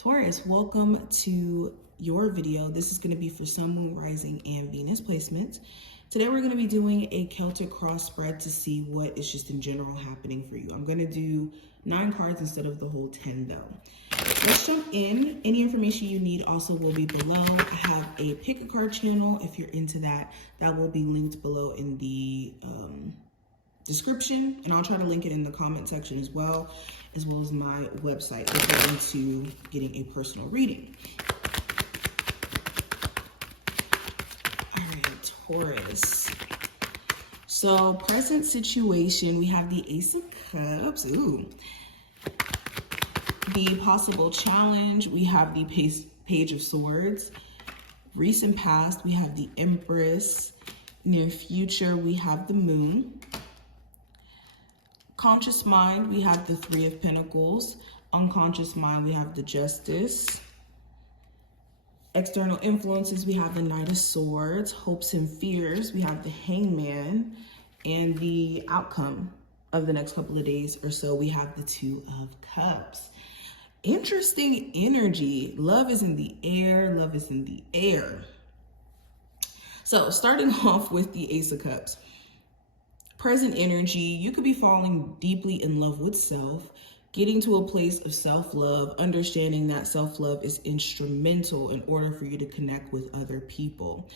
Taurus, welcome to your video. This is going to be for Sun, Moon, Rising, and Venus placements. Today we're going to be doing a Celtic cross spread to see what is just in general happening for you. I'm going to do 9 cards instead of the whole 10 though. Let's jump in. Any information you need also will be below. I have a pick a card channel if you're into that. That will be linked below in the description, and I'll try to link it in the comment section as well as my website if you're into getting a personal reading. All right, Taurus. So present situation, we have the Ace of Cups. Ooh. The possible challenge, we have the Page of Swords. Recent past, we have the Empress. Near future, we have the Moon. Conscious mind, we have the Three of Pentacles. Unconscious mind, we have the Justice. External influences, we have the Knight of Swords. Hopes and fears, we have the Hangman. And the outcome of the next couple of days or so, we have the Two of Cups. Interesting energy. Love is in the air. Love is in the air. So starting off with the Ace of Cups. Present energy, you could be falling deeply in love with self, getting to a place of self-love, understanding that self-love is instrumental in order for you to connect with other people.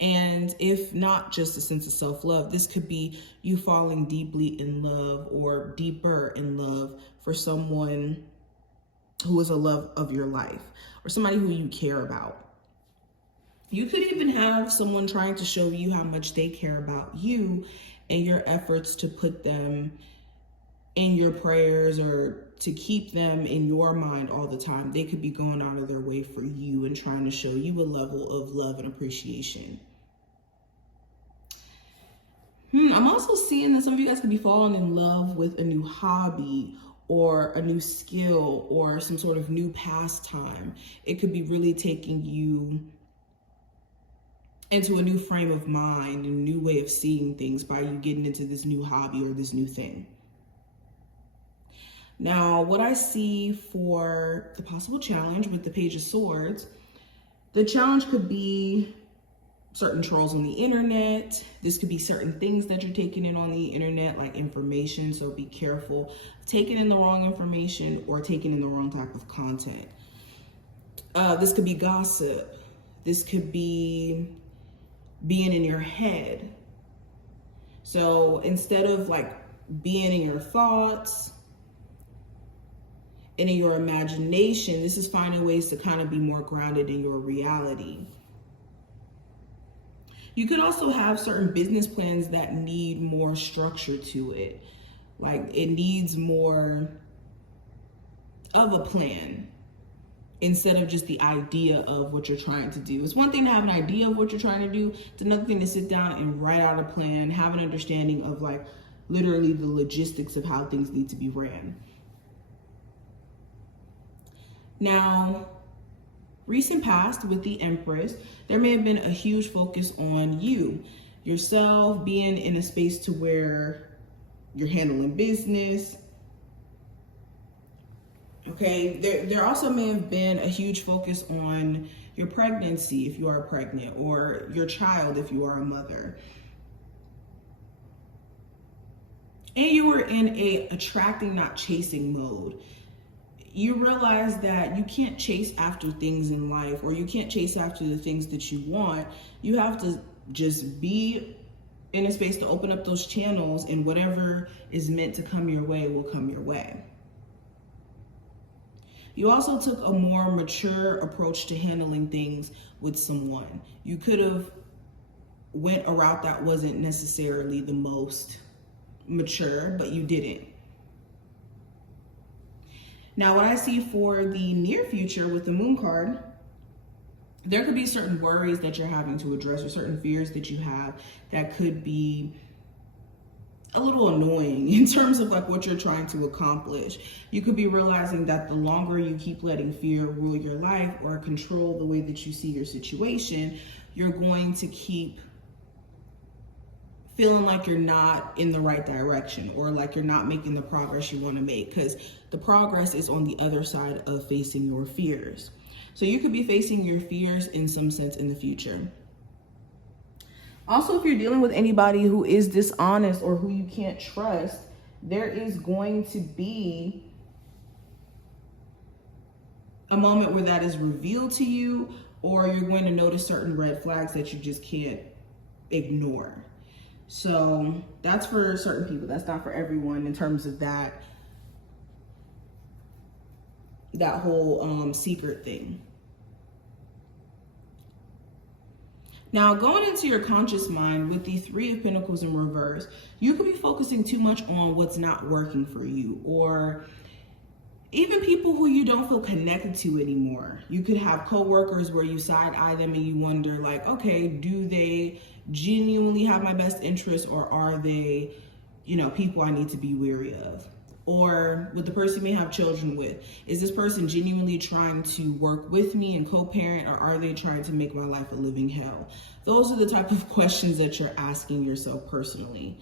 And if not just a sense of self-love, this could be you falling deeply in love or deeper in love for someone who is a love of your life or somebody who you care about. You could even have someone trying to show you how much they care about you and your efforts to put them in your prayers or to keep them in your mind all the time. They could be going out of their way for you and trying to show you a level of love and appreciation. I'm also seeing that some of you guys could be falling in love with a new hobby or a new skill or some sort of new pastime. It could be really taking you into a new frame of mind, a new way of seeing things by you getting into this new hobby or this new thing. Now, what I see for the possible challenge with the Page of Swords, the challenge could be certain trolls on the internet. This could be certain things that you're taking in on the internet, like information, so be careful. Taking in the wrong information or taking in the wrong type of content. This could be gossip. This could be being in your head. So instead of like being in your thoughts and in your imagination, this is finding ways to kind of be more grounded in your reality. You could also have certain business plans that need more structure to it. Like it needs more of a plan instead of just the idea of what you're trying to do. It's one thing to have an idea of what you're trying to do. It's another thing to sit down and write out a plan, have an understanding of like literally the logistics of how things need to be ran. Now, recent past with the Empress, there may have been a huge focus on you, yourself, being in a space to where you're handling business. Okay, there also may have been a huge focus on your pregnancy if you are pregnant, or your child if you are a mother. And you were in a attracting, not chasing mode. You realize that you can't chase after things in life, or you can't chase after the things that you want. You have to just be in a space to open up those channels, and whatever is meant to come your way will come your way. You also took a more mature approach to handling things with someone. You could have went a route that wasn't necessarily the most mature, but you didn't. Now, what I see for the near future with the Moon card, there could be certain worries that you're having to address or certain fears that you have that could be a little annoying in terms of like what you're trying to accomplish. You could be realizing that the longer you keep letting fear rule your life or control the way that you see your situation, you're going to keep feeling like you're not in the right direction, or like you're not making the progress you want to make, because the progress is on the other side of facing your fears. So you could be facing your fears in some sense in the future. Also, if you're dealing with anybody who is dishonest or who you can't trust, there is going to be a moment where that is revealed to you, or you're going to notice certain red flags that you just can't ignore. So that's for certain people. That's not for everyone in terms of that whole secret thing. Now, going into your conscious mind with the Three of Pentacles in reverse, you could be focusing too much on what's not working for you, or even people who you don't feel connected to anymore. You could have coworkers where you side eye them and you wonder, like, okay, do they genuinely have my best interest, or are they, you know, people I need to be wary of? Or with the person you may have children with, is this person genuinely trying to work with me and co-parent, or are they trying to make my life a living hell? Those are the type of questions that you're asking yourself personally.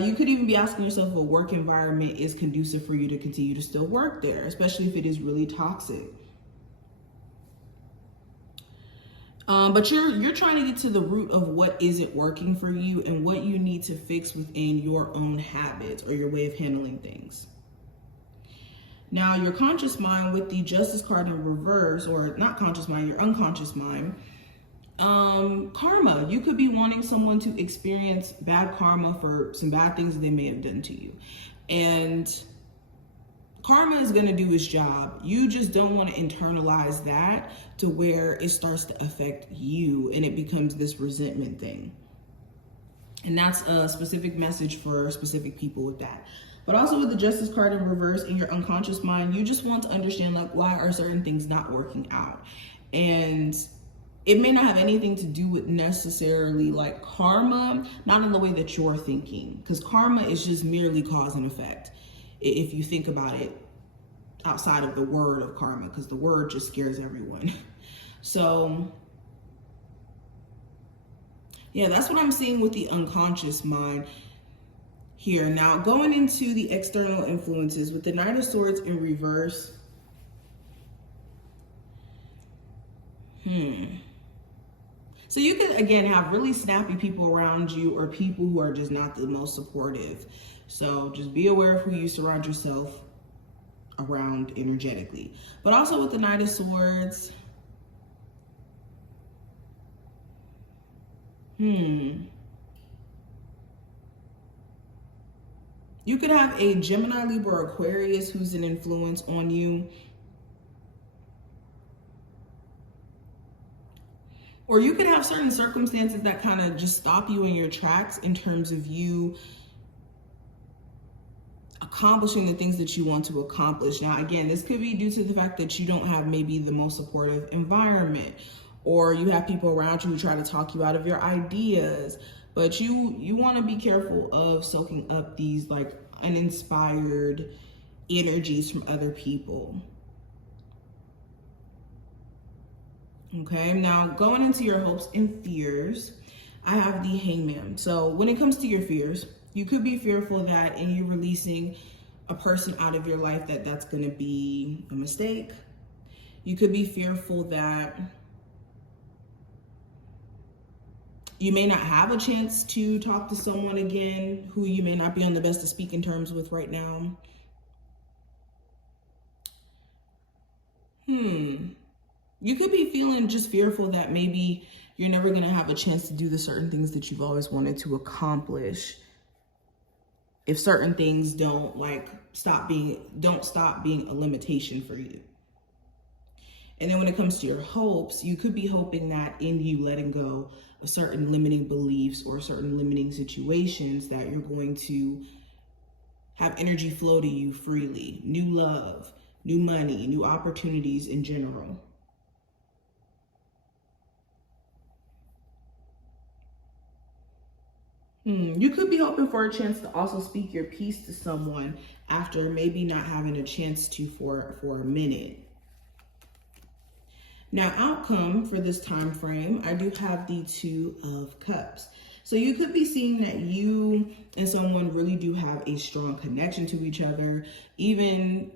You could even be asking yourself if a work environment is conducive for you to continue to still work there, especially if it is really toxic. But you're trying to get to the root of what isn't working for you and what you need to fix within your own habits or your way of handling things. Now, your conscious mind with the Justice card in reverse, or not conscious mind, your unconscious mind, karma. You could be wanting someone to experience bad karma for some bad things they may have done to you. And karma is going to do its job. You just don't want to internalize that to where it starts to affect you and it becomes this resentment thing. And that's a specific message for specific people with that. But also with the Justice card in reverse in your unconscious mind, you just want to understand, like, why are certain things not working out? And it may not have anything to do with necessarily like karma, not in the way that you're thinking, because karma is just merely cause and effect. If you think about it outside of the word of karma, because the word just scares everyone. So yeah, that's what I'm seeing with the unconscious mind here. Now, going into the external influences with the Knight of Swords in reverse. So you could, again, have really snappy people around you, or people who are just not the most supportive. So just be aware of who you surround yourself around energetically. But also with the Knight of Swords, you could have a Gemini, Libra, or Aquarius who's an influence on you. Or you could have certain circumstances that kind of just stop you in your tracks in terms of you accomplishing the things that you want to accomplish. Now, again, this could be due to the fact that you don't have maybe the most supportive environment, or you have people around you who try to talk you out of your ideas. But you want to be careful of soaking up these like uninspired energies from other people. Okay, now going into your hopes and fears, I have the Hangman. So when it comes to your fears, you could be fearful that in you releasing a person out of your life, that's going to be a mistake. You could be fearful that you may not have a chance to talk to someone again who you may not be on the best of speaking terms with right now. You could be feeling just fearful that maybe you're never going to have a chance to do the certain things that you've always wanted to accomplish if certain things don't stop being a limitation for you. And then when it comes to your hopes, you could be hoping that in you letting go of certain limiting beliefs or certain limiting situations, that you're going to have energy flow to you freely, new love, new money, new opportunities in general. You could be hoping for a chance to also speak your piece to someone after maybe not having a chance to for a minute. Now, outcome for this time frame, I do have the Two of Cups. So you could be seeing that you and someone really do have a strong connection to each other, even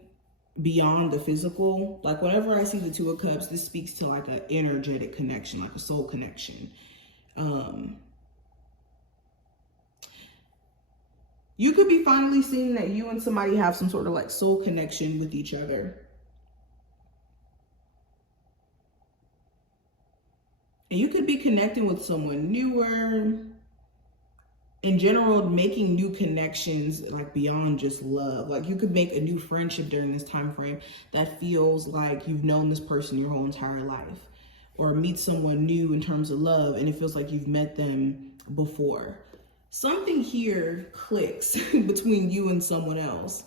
beyond the physical. Like whenever I see the Two of Cups, this speaks to like an energetic connection, like a soul connection. You could be finally seeing that you and somebody have some sort of like soul connection with each other. And you could be connecting with someone newer. In general, making new connections like beyond just love. Like you could make a new friendship during this time frame that feels like you've known this person your whole entire life. Or meet someone new in terms of love and it feels like you've met them before. Something here clicks between you and someone else.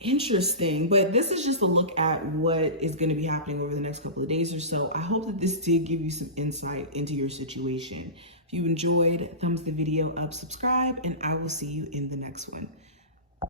Interesting, but this is just a look at what is going to be happening over the next couple of days or so. I hope that this did give you some insight into your situation. If you enjoyed, thumbs the video up, subscribe, and I will see you in the next one.